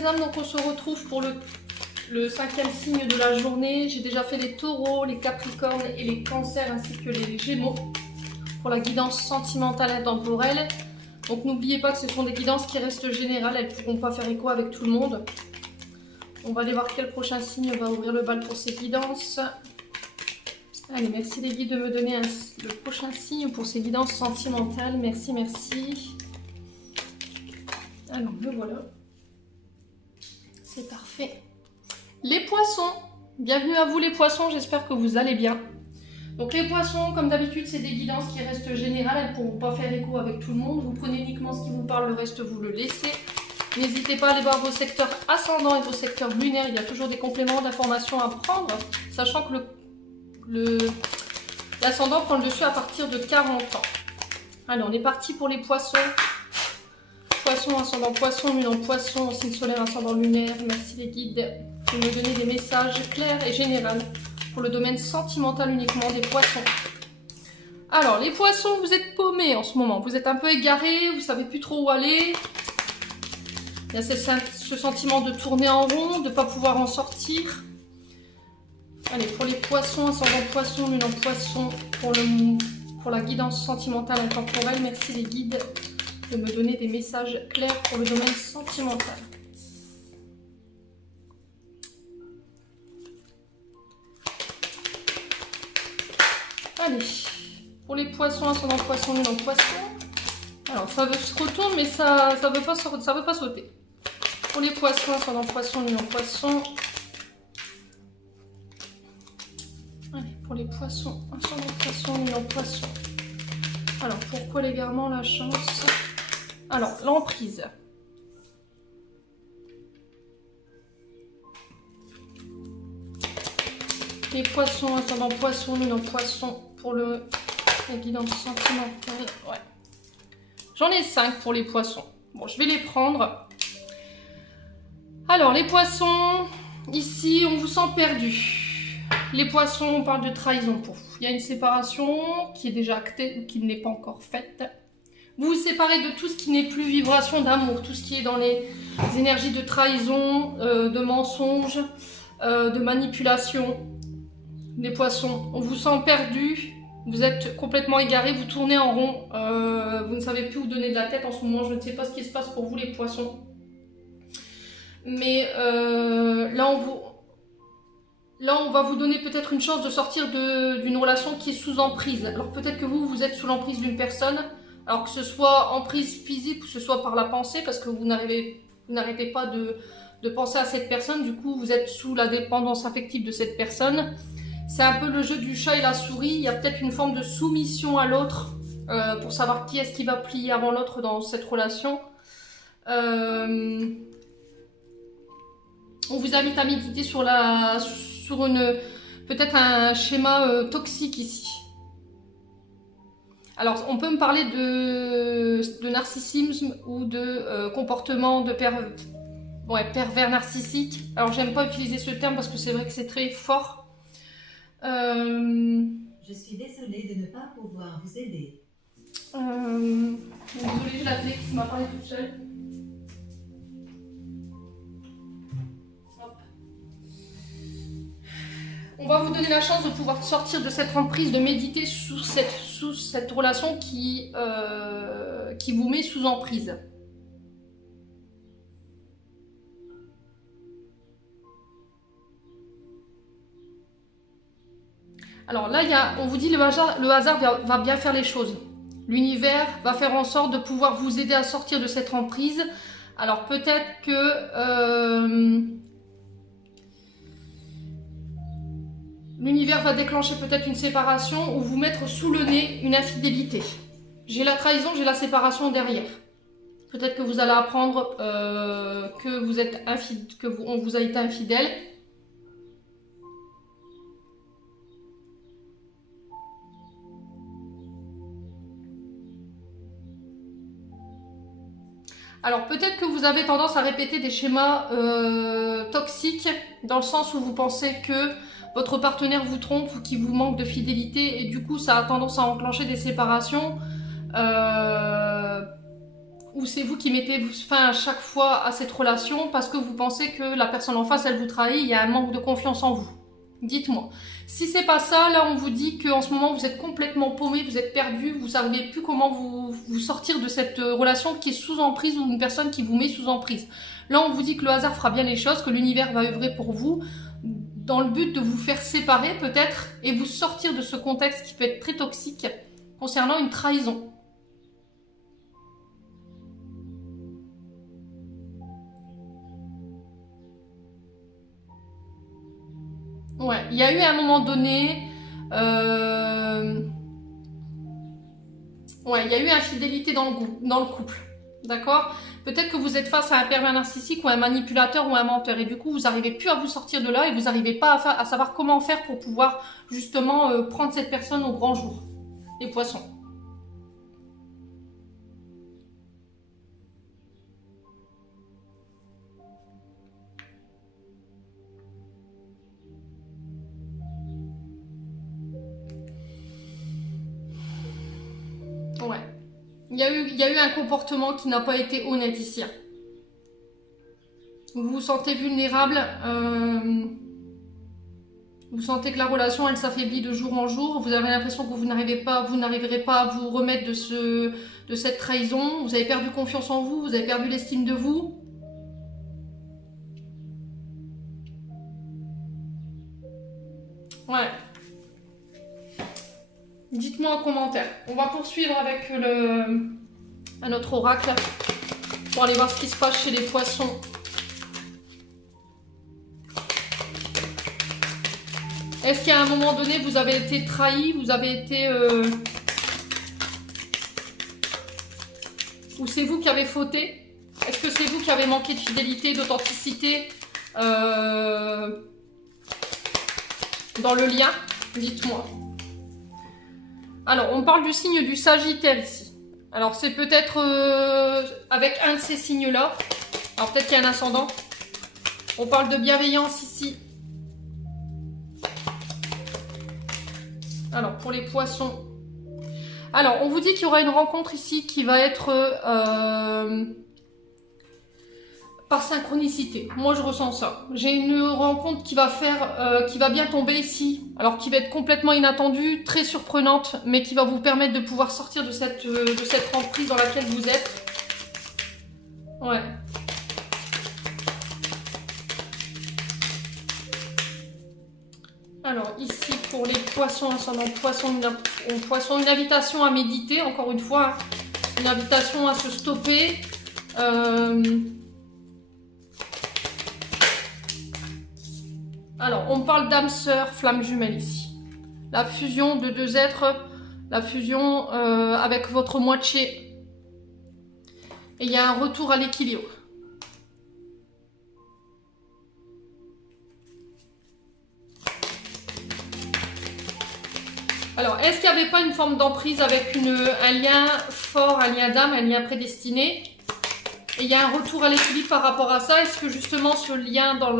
les âmes, donc on se retrouve pour le 5e signe de la journée. J'ai déjà fait les taureaux, les capricornes et les cancers ainsi que les gémeaux pour la guidance sentimentale et temporelle. Donc n'oubliez pas que ce sont des guidances qui restent générales, elles ne pourront pas faire écho avec tout le monde. On va aller voir quel prochain signe va ouvrir le bal pour ces guidances. Allez, merci les guides de me donner le prochain signe pour ces guidances sentimentales. Merci, merci. Alors, le voilà. C'est parfait. Les poissons. Bienvenue à vous les poissons, j'espère que vous allez bien. Donc les poissons, comme d'habitude, c'est des guidances qui restent générales. Elles ne pourront pas faire écho avec tout le monde. Vous prenez uniquement ce qui vous parle, le reste vous le laissez. N'hésitez pas à aller voir vos secteurs ascendants et vos secteurs lunaires. Il y a toujours des compléments d'informations à prendre, sachant que l'ascendant prend le dessus à partir de 40 ans. Allez, on est parti pour les poissons. Poisson, ascendant poisson, lune en poisson, signe solaire, ascendant lunaire. Merci les guides de me donner des messages clairs et généraux pour le domaine sentimental uniquement des poissons. Alors, les poissons, vous êtes paumés en ce moment. Vous êtes un peu égarés, vous ne savez plus trop où aller. Il y a ce sentiment de tourner en rond, de ne pas pouvoir en sortir. Allez, pour les poissons, ascendant poisson, lune en poisson, pour la guidance sentimentale intemporelle, merci les guides de me donner des messages clairs pour le domaine sentimental. Allez, pour les poissons, ascendant poisson, lune en poisson. Alors, ça se retourne, mais ça veut pas sauter. Pour les poissons, ascendant poisson, lune en poisson. Allez, pour les poissons, ascendant poisson, lune en poisson. Alors, pourquoi l'égarement, la chance? Alors, l'emprise. Les poissons, ascendant poisson, lune en poisson pour la guidance sentimentale. Ouais. J'en ai 5 pour les poissons. Bon, je vais les prendre. Alors, les poissons, ici, on vous sent perdu. Les poissons, on parle de trahison pour vous. Il y a une séparation qui est déjà actée ou qui ne l'est pas encore faite. Vous vous séparez de tout ce qui n'est plus vibration d'amour, tout ce qui est dans les énergies de trahison, de mensonge, de manipulation. Les poissons, on vous sent perdu. Vous êtes complètement égaré, vous tournez en rond. Vous ne savez plus où donner de la tête en ce moment. Je ne sais pas ce qui se passe pour vous les poissons. Mais là, on va vous donner peut-être une chance de sortir d'une relation qui est sous emprise. Alors peut-être que vous êtes sous l'emprise d'une personne, alors que ce soit emprise physique ou que ce soit par la pensée, parce que vous n'arrêtez pas de penser à cette personne. Du coup, vous êtes sous la dépendance affective de cette personne. C'est un peu le jeu du chat et la souris. Il y a peut-être une forme de soumission à l'autre pour savoir qui est-ce qui va plier avant l'autre dans cette relation. On vous invite à méditer sur peut-être un schéma toxique ici. Alors, on peut me parler de narcissisme ou de comportement de pervers narcissique. Alors, j'aime pas utiliser ce terme parce que c'est vrai que c'est très fort. Je suis désolée de ne pas pouvoir vous aider. Désolée, j'ai la télé qui m'a parlé toute seule. On va vous donner la chance de pouvoir sortir de cette emprise, de méditer sous cette relation qui vous met sous emprise. Alors là, on vous dit le hasard va bien faire les choses. L'univers va faire en sorte de pouvoir vous aider à sortir de cette emprise. Alors peut-être que l'univers va déclencher peut-être une séparation ou vous mettre sous le nez une infidélité. J'ai la trahison, j'ai la séparation derrière. Peut-être que vous allez apprendre qu'on vous a été infidèle. Alors peut-être que vous avez tendance à répéter des schémas toxiques dans le sens où vous pensez que votre partenaire vous trompe ou qu'il vous manque de fidélité et du coup ça a tendance à enclencher des séparations. Ou c'est vous qui mettez fin à chaque fois à cette relation parce que vous pensez que la personne en face, elle vous trahit, il y a un manque de confiance en vous. Dites-moi. Si c'est pas ça, là on vous dit qu'en ce moment vous êtes complètement paumé, vous êtes perdu, vous savez plus comment vous sortir de cette relation qui est sous emprise ou une personne qui vous met sous emprise. Là on vous dit que le hasard fera bien les choses, que l'univers va œuvrer pour vous dans le but de vous faire séparer peut-être et vous sortir de ce contexte qui peut être très toxique concernant une trahison. Ouais, il y a eu à un moment donné, ouais, il y a eu infidélité dans le couple, d'accord? Peut-être que vous êtes face à un pervers narcissique ou un manipulateur ou un menteur et du coup vous n'arrivez plus à vous sortir de là et vous n'arrivez pas à savoir comment faire pour pouvoir justement prendre cette personne au grand jour, les poissons. Ouais. Il y a eu un comportement qui n'a pas été honnête ici. Vous vous sentez vulnérable. Vous sentez que la relation, elle s'affaiblit de jour en jour. Vous avez l'impression que vous n'arriverez pas à vous remettre de cette trahison. Vous avez perdu confiance en vous. Vous avez perdu l'estime de vous. Ouais. Dites-moi en commentaire. On va poursuivre avec un autre oracle pour aller voir ce qui se passe chez les poissons. Est-ce qu'à un moment donné, vous avez été trahi, vous avez été... Ou c'est vous qui avez fauté? Est-ce que c'est vous qui avez manqué de fidélité, d'authenticité dans le lien? Dites-moi. Alors, on parle du signe du Sagittaire ici. Alors, c'est peut-être avec un de ces signes-là. Alors, peut-être qu'il y a un ascendant. On parle de bienveillance ici. Alors, pour les poissons. Alors, on vous dit qu'il y aura une rencontre ici qui va être par synchronicité. Moi, je ressens ça. J'ai une rencontre qui va qui va bien tomber ici. Alors, qui va être complètement inattendue, très surprenante, mais qui va vous permettre de pouvoir sortir de cette emprise dans laquelle vous êtes. Ouais. Alors, ici, pour les poissons, ascendant poisson, une invitation à méditer, encore une fois, une invitation à se stopper. Alors, on parle d'âme sœur, flamme jumelle ici. La fusion de deux êtres, la fusion avec votre moitié. Et il y a un retour à l'équilibre. Alors, est-ce qu'il n'y avait pas une forme d'emprise avec un lien fort, un lien d'âme, un lien prédestiné? Et il y a un retour à l'équilibre par rapport à ça. Est-ce que justement ce lien dans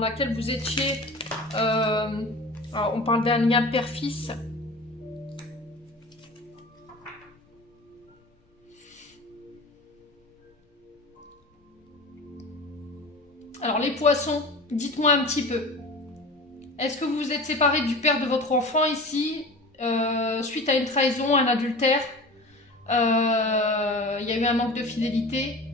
lequel vous étiez, alors on parle d'un lien père-fils. Alors les poissons, dites-moi un petit peu. Est-ce que vous vous êtes séparés du père de votre enfant ici, suite à une trahison, un adultère? Il y a eu un manque de fidélité.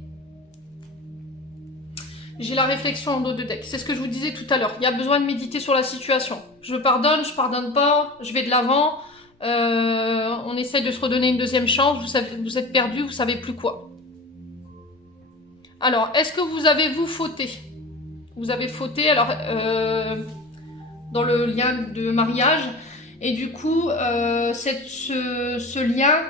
J'ai la réflexion en dos de deck. C'est ce que je vous disais tout à l'heure. Il y a besoin de méditer sur la situation. Je pardonne pas, je vais de l'avant. On essaye de se redonner une deuxième chance. Vous êtes perdu, vous savez plus quoi. Alors, est-ce que vous avez fauté? Vous avez fauté, alors, dans le lien de mariage. Et du coup, ce lien...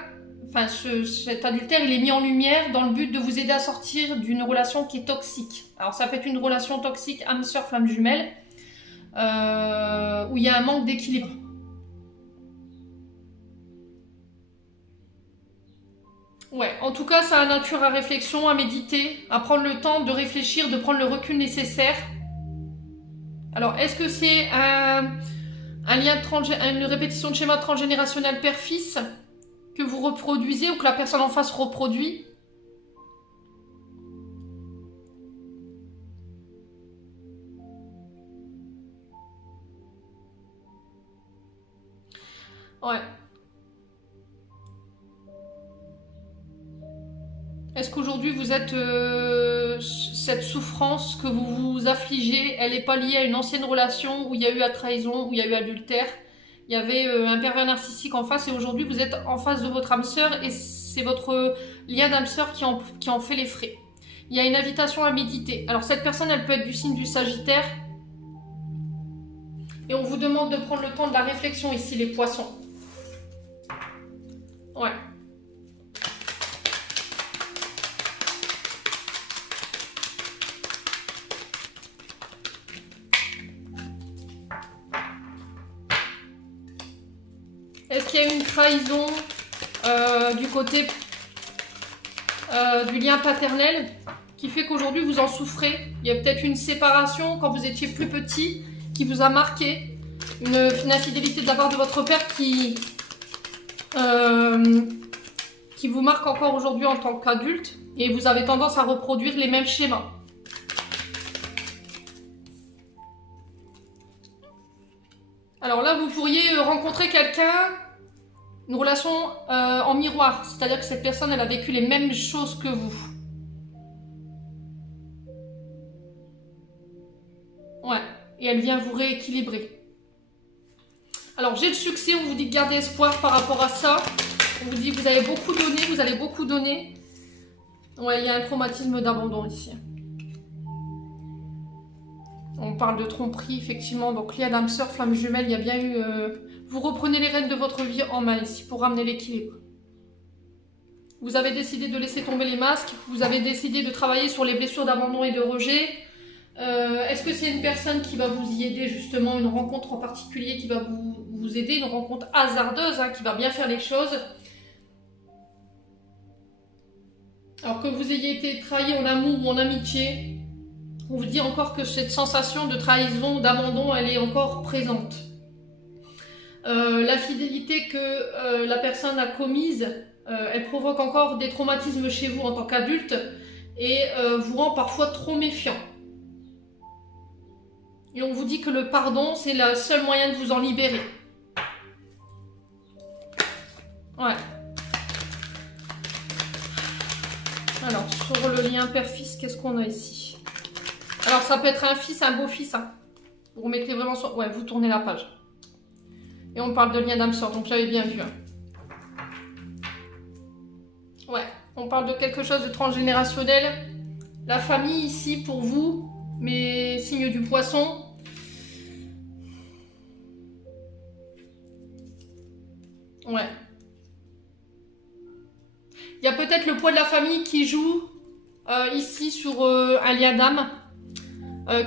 Enfin, cet adultère, il est mis en lumière dans le but de vous aider à sortir d'une relation qui est toxique. Alors, ça peut être une relation toxique, âme sœur, flamme jumelle, où il y a un manque d'équilibre. Ouais, en tout cas, ça a nature à réflexion, à méditer, à prendre le temps de réfléchir, de prendre le recul nécessaire. Alors, est-ce que c'est une répétition de schéma transgénérationnel père-fils que vous reproduisez ou que la personne en face reproduit? Ouais. Est-ce qu'aujourd'hui vous êtes cette souffrance que vous vous affligez, elle n'est pas liée à une ancienne relation où il y a eu trahison, où il y a eu adultère, il y avait un pervers narcissique en face et aujourd'hui vous êtes en face de votre âme sœur et c'est votre lien d'âme sœur qui en fait les frais. Il y a une invitation à méditer. Alors cette personne elle peut être du signe du Sagittaire et on vous demande de prendre le temps de la réflexion ici les poissons. Ouais. Est-ce qu'il y a une trahison du côté du lien paternel qui fait qu'aujourd'hui vous en souffrez? Il y a peut-être une séparation quand vous étiez plus petit qui vous a marqué, une infidélité de la part de votre père qui vous marque encore aujourd'hui en tant qu'adulte et vous avez tendance à reproduire les mêmes schémas. Alors là, vous pourriez rencontrer quelqu'un, une relation en miroir, c'est-à-dire que cette personne, elle a vécu les mêmes choses que vous. Ouais, et elle vient vous rééquilibrer. Alors, j'ai le succès, on vous dit de garder espoir par rapport à ça. On vous dit que vous avez beaucoup donné, vous allez beaucoup donner. Ouais, il y a un traumatisme d'abandon ici. On parle de tromperie, effectivement. Donc, lien d'âme sœur, flamme jumelle, il y a bien eu... Vous reprenez les rênes de votre vie en main ici pour ramener l'équilibre. Vous avez décidé de laisser tomber les masques. Vous avez décidé de travailler sur les blessures d'abandon et de rejet. Est-ce que c'est une personne qui va vous y aider, justement, une rencontre en particulier qui va vous aider, une rencontre hasardeuse, hein, qui va bien faire les choses? Alors que vous ayez été trahi en amour ou en amitié, on vous dit encore que cette sensation de trahison, d'abandon, elle est encore présente. L'infidélité que la personne a commise, elle provoque encore des traumatismes chez vous en tant qu'adulte et vous rend parfois trop méfiant. Et on vous dit que le pardon, c'est le seul moyen de vous en libérer. Ouais. Alors, sur le lien père-fils, qu'est-ce qu'on a ici? Alors, ça peut être un fils, un beau-fils. Hein. Vous remettez vraiment sur... Ouais, vous tournez la page. Et on parle de lien d'âme sœur, donc j'avais bien vu. Hein. Ouais, on parle de quelque chose de transgénérationnel. La famille ici, pour vous, mes signes du poisson. Ouais. Il y a peut-être le poids de la famille qui joue ici sur un lien d'âme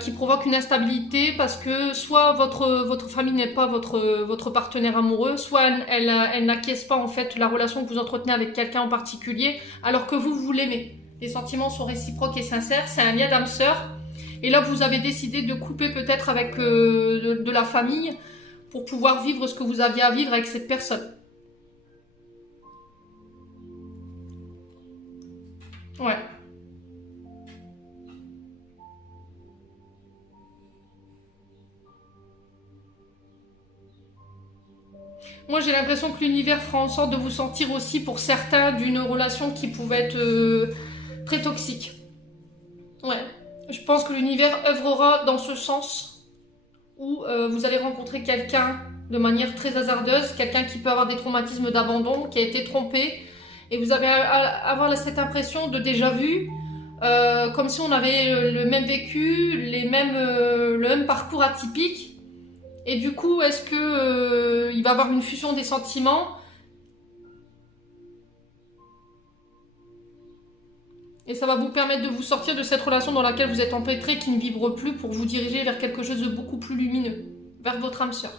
qui provoque une instabilité parce que soit votre famille n'est pas votre partenaire amoureux, soit elle n'acquiesce pas en fait la relation que vous entretenez avec quelqu'un en particulier alors que vous l'aimez. Les sentiments sont réciproques et sincères, c'est un lien d'âme sœur. Et là, vous avez décidé de couper peut-être avec de la famille pour pouvoir vivre ce que vous aviez à vivre avec cette personne. Ouais. Moi, j'ai l'impression que l'univers fera en sorte de vous sortir aussi, pour certains, d'une relation qui pouvait être très toxique. Ouais. Je pense que l'univers œuvrera dans ce sens où vous allez rencontrer quelqu'un de manière très hasardeuse, quelqu'un qui peut avoir des traumatismes d'abandon, qui a été trompé, et vous allez avoir cette impression de déjà vu, comme si on avait le même vécu, le même parcours atypique. Et du coup, est-ce que il va y avoir une fusion des sentiments? Et ça va vous permettre de vous sortir de cette relation dans laquelle vous êtes empêtré, qui ne vibre plus, pour vous diriger vers quelque chose de beaucoup plus lumineux, vers votre âme sœur.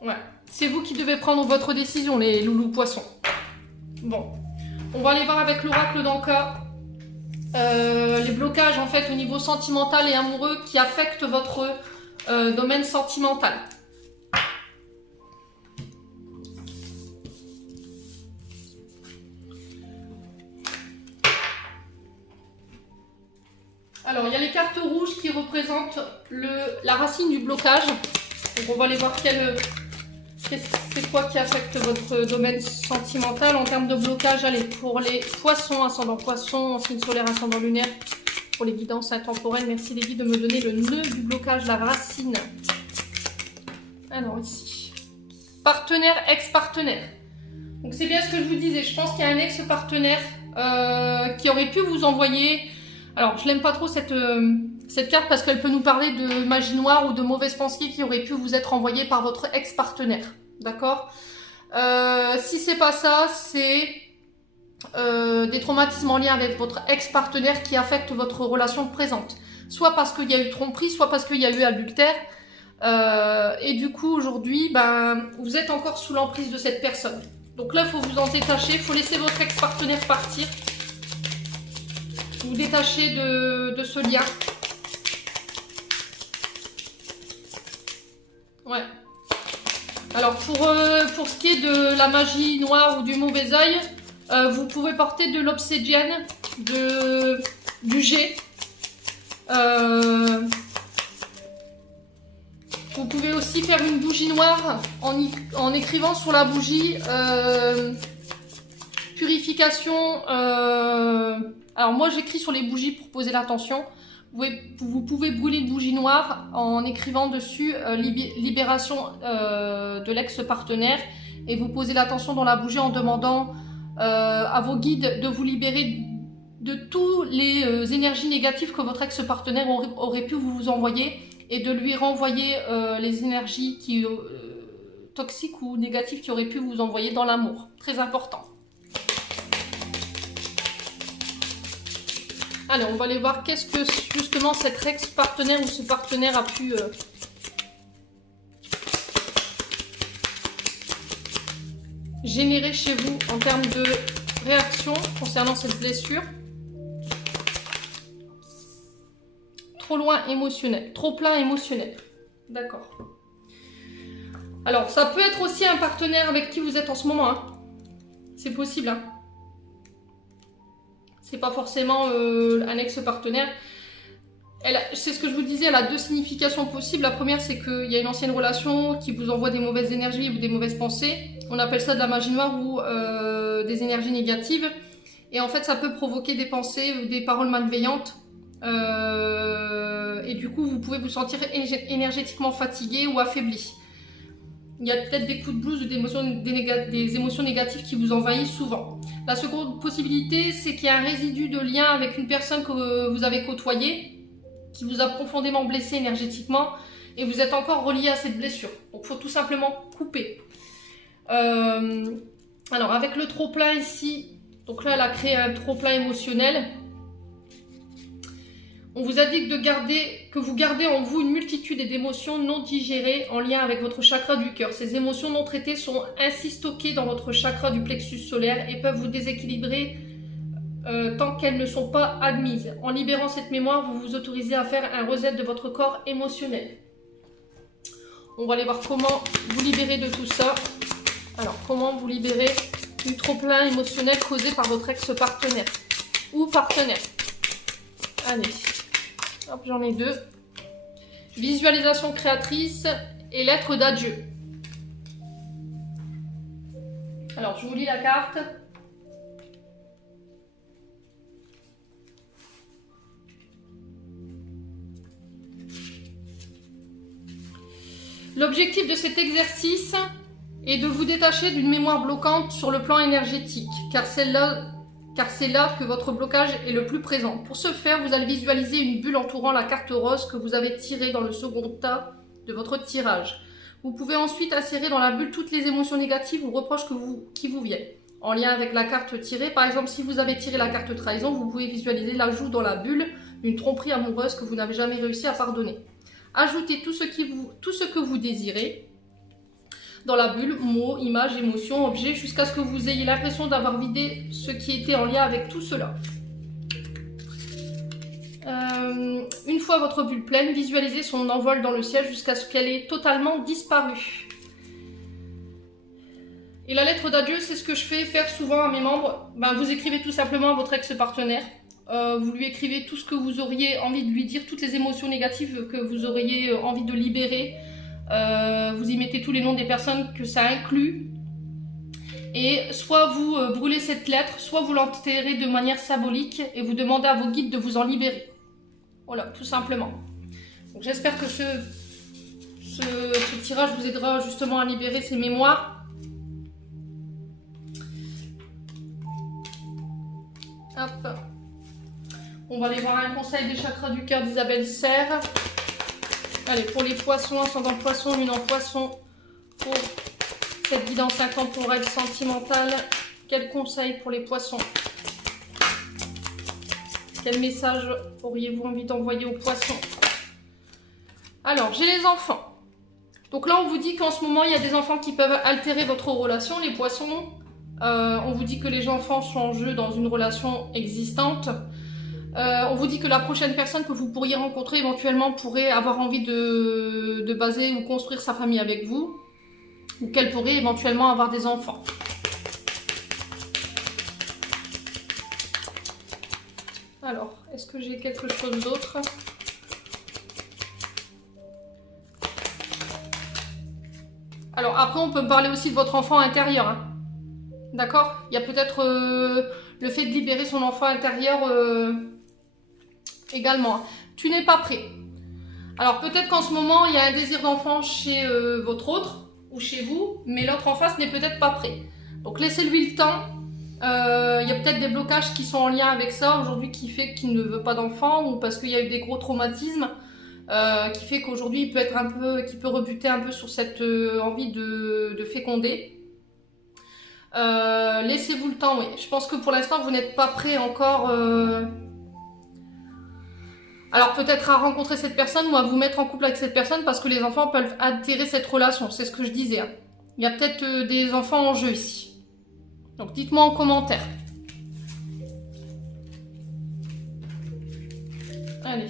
Ouais. C'est vous qui devez prendre votre décision, les loulous poissons. Bon. On va aller voir avec l'oracle d'Anka. Les blocages en fait au niveau sentimental et amoureux qui affectent votre domaine sentimental. Alors il y a les cartes rouges qui représentent la racine du blocage. Donc on va aller voir c'est quoi qui affecte votre domaine sentimental en termes de blocage. Allez, pour les poissons, ascendant poisson, signe solaire, ascendant lunaire, pour les guidances intemporelles, merci les guides de me donner le nœud du blocage, la racine. Alors ici, partenaire, ex-partenaire. Donc c'est bien ce que je vous disais, je pense qu'il y a un ex-partenaire qui aurait pu vous envoyer... Alors je n'aime pas trop cette carte parce qu'elle peut nous parler de magie noire ou de mauvaises pensées qui auraient pu vous être envoyées par votre ex-partenaire. D'accord? Si c'est pas ça, c'est des traumatismes en lien avec votre ex-partenaire qui affectent votre relation présente. Soit parce qu'il y a eu tromperie, soit parce qu'il y a eu adultère. Et du coup, aujourd'hui, ben, vous êtes encore sous l'emprise de cette personne. Donc là, il faut vous en détacher, il faut laisser votre ex-partenaire partir. Vous détacher de ce lien. Ouais. Alors, pour ce qui est de la magie noire ou du mauvais œil, vous pouvez porter de l'obsidienne, du jet. Vous pouvez aussi faire une bougie noire en écrivant sur la bougie purification. Alors moi j'écris sur les bougies pour poser l'attention. Vous pouvez brûler une bougie noire en écrivant dessus libération de l'ex-partenaire et vous posez l'attention dans la bougie en demandant à vos guides de vous libérer de toutes les énergies négatives que votre ex-partenaire aurait pu vous envoyer et de lui renvoyer les énergies toxiques ou négatives qui auraient pu vous envoyer dans l'amour. Très important. Allez, on va aller voir qu'est-ce que justement cet ex-partenaire ou ce partenaire a pu générer chez vous en termes de réaction concernant cette blessure. Trop loin émotionnel, trop plein émotionnel. D'accord. Alors, ça peut être aussi un partenaire avec qui vous êtes en ce moment. Hein. C'est possible. Hein. C'est pas forcément un ex-partenaire. C'est ce que je vous disais, elle a deux significations possibles. La première, c'est qu'il y a une ancienne relation qui vous envoie des mauvaises énergies ou des mauvaises pensées. On appelle ça de la magie noire ou des énergies négatives. Et en fait, ça peut provoquer des pensées ou des paroles malveillantes. Et du coup, vous pouvez vous sentir énergétiquement fatigué ou affaibli. Il y a peut-être des coups de blues ou des émotions négatives qui vous envahissent souvent. La seconde possibilité, c'est qu'il y a un résidu de lien avec une personne que vous avez côtoyée, qui vous a profondément blessé énergétiquement, et vous êtes encore relié à cette blessure. Donc, il faut tout simplement couper. Alors, avec le trop-plein ici, donc là, elle a créé un trop-plein émotionnel. On vous a dit que vous gardez en vous une multitude d'émotions non digérées en lien avec votre chakra du cœur. Ces émotions non traitées sont ainsi stockées dans votre chakra du plexus solaire et peuvent vous déséquilibrer tant qu'elles ne sont pas admises. En libérant cette mémoire, vous vous autorisez à faire un reset de votre corps émotionnel. On va aller voir comment vous libérer de tout ça. Alors, comment vous libérer du trop-plein émotionnel causé par votre ex-partenaire ou partenaire. Allez. Hop, j'en ai deux. Visualisation créatrice et lettre d'adieu. Alors, je vous lis la carte. L'objectif de cet exercice est de vous détacher d'une mémoire bloquante sur le plan énergétique, car c'est là que votre blocage est le plus présent. Pour ce faire, vous allez visualiser une bulle entourant la carte rose que vous avez tirée dans le second tas de votre tirage. Vous pouvez ensuite insérer dans la bulle toutes les émotions négatives ou reproches qui vous viennent. En lien avec la carte tirée, par exemple, si vous avez tiré la carte trahison, vous pouvez visualiser l'ajout dans la bulle d'une tromperie amoureuse que vous n'avez jamais réussi à pardonner. Ajoutez tout ce que vous désirez dans la bulle, mots, images, émotions, objets, jusqu'à ce que vous ayez l'impression d'avoir vidé ce qui était en lien avec tout cela. Une fois votre bulle pleine, visualisez son envol dans le ciel jusqu'à ce qu'elle ait totalement disparu. Et la lettre d'adieu, c'est ce que je fais faire souvent à mes membres. Vous écrivez tout simplement à votre ex-partenaire. Vous lui écrivez tout ce que vous auriez envie de lui dire, toutes les émotions négatives que vous auriez envie de libérer. Vous y mettez tous les noms des personnes que ça inclut. Et soit vous brûlez cette lettre, soit vous l'enterrez de manière symbolique et vous demandez à vos guides de vous en libérer. Voilà, tout simplement. J'espère que ce tirage vous aidera justement à libérer ces mémoires. Hop. On va aller voir un conseil des chakras du cœur d'Isabelle Serre. Allez, pour les poissons, ascendant poisson, lune en poisson, pour cette guidance intemporelle sentimentale, quel conseil pour les poissons? Quel message auriez-vous envie d'envoyer aux poissons? Alors, j'ai les enfants. Donc là, on vous dit qu'en ce moment, il y a des enfants qui peuvent altérer votre relation, les poissons. On vous dit que les enfants sont en jeu dans une relation existante. On vous dit que la prochaine personne que vous pourriez rencontrer éventuellement pourrait avoir envie de baser ou construire sa famille avec vous. Ou qu'elle pourrait éventuellement avoir des enfants. Alors, est-ce que j'ai quelque chose d'autre? Alors, après, on peut me parler aussi de votre enfant intérieur. Hein. D'accord? Il y a peut-être le fait de libérer son enfant intérieur également. Tu n'es pas prêt. Alors, peut-être qu'en ce moment, il y a un désir d'enfant chez votre autre ou chez vous, mais l'autre en face n'est peut-être pas prêt. Donc laissez-lui le temps. Il y a peut-être des blocages qui sont en lien avec ça aujourd'hui qui fait qu'il ne veut pas d'enfant ou parce qu'il y a eu des gros traumatismes qui fait qu'aujourd'hui il peut être qui peut rebuter un peu sur cette envie de féconder. Laissez-vous le temps, oui. Je pense que pour l'instant vous n'êtes pas prêt encore. Alors peut-être à rencontrer cette personne ou à vous mettre en couple avec cette personne parce que les enfants peuvent altérer cette relation, c'est ce que je disais. Hein. Il y a peut-être des enfants en jeu ici. Donc dites-moi en commentaire. Allez,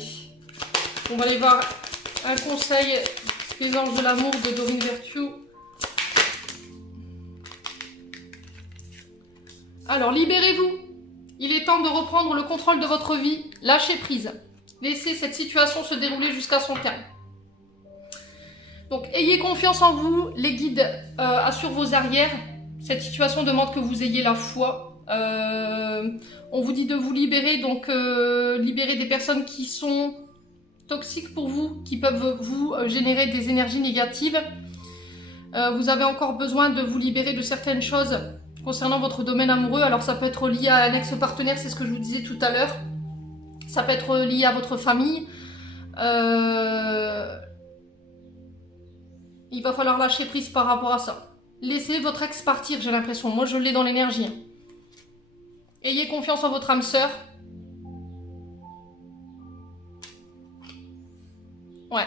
on va aller voir un conseil des anges de l'amour de Doreen Virtue. Alors libérez-vous. Il est temps de reprendre le contrôle de votre vie. Lâchez prise. Laissez cette situation se dérouler jusqu'à son terme. Donc, ayez confiance en vous. Les guides assurent vos arrières. Cette situation demande que vous ayez la foi. On vous dit de vous libérer. Donc, libérer des personnes qui sont toxiques pour vous, qui peuvent vous générer des énergies négatives. Vous avez encore besoin de vous libérer de certaines choses concernant votre domaine amoureux. Alors, ça peut être lié à un ex-partenaire, c'est ce que je vous disais tout à l'heure. Ça peut être lié à votre famille. Il va falloir lâcher prise par rapport à ça. Laissez votre ex partir, j'ai l'impression. Moi, je l'ai dans l'énergie. Ayez confiance en votre âme sœur. Ouais.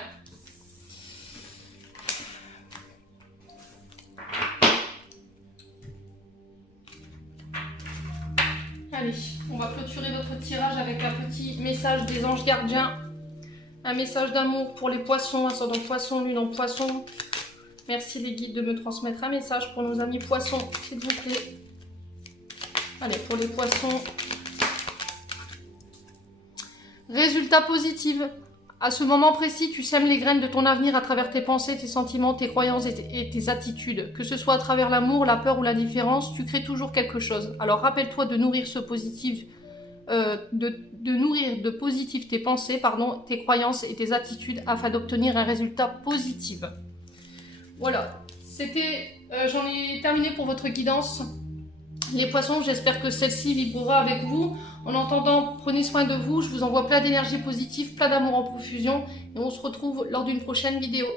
Allez, on va clôturer notre tirage avec un petit message des anges gardiens. Un message d'amour pour les poissons, ascendant poisson, lune en poisson. Merci les guides de me transmettre un message pour nos amis poissons, s'il vous plaît. Allez, pour les poissons. Résultat positif. À ce moment précis, tu sèmes les graines de ton avenir à travers tes pensées, tes sentiments, tes croyances et tes attitudes. Que ce soit à travers l'amour, la peur ou l'indifférence, tu crées toujours quelque chose. Alors rappelle-toi de nourrir ce positif, de nourrir de positif tes pensées, tes croyances et tes attitudes afin d'obtenir un résultat positif. Voilà, j'en ai terminé pour votre guidance. Les poissons, j'espère que celle-ci vibrera avec vous. En attendant, prenez soin de vous. Je vous envoie plein d'énergie positive, plein d'amour en profusion. Et on se retrouve lors d'une prochaine vidéo.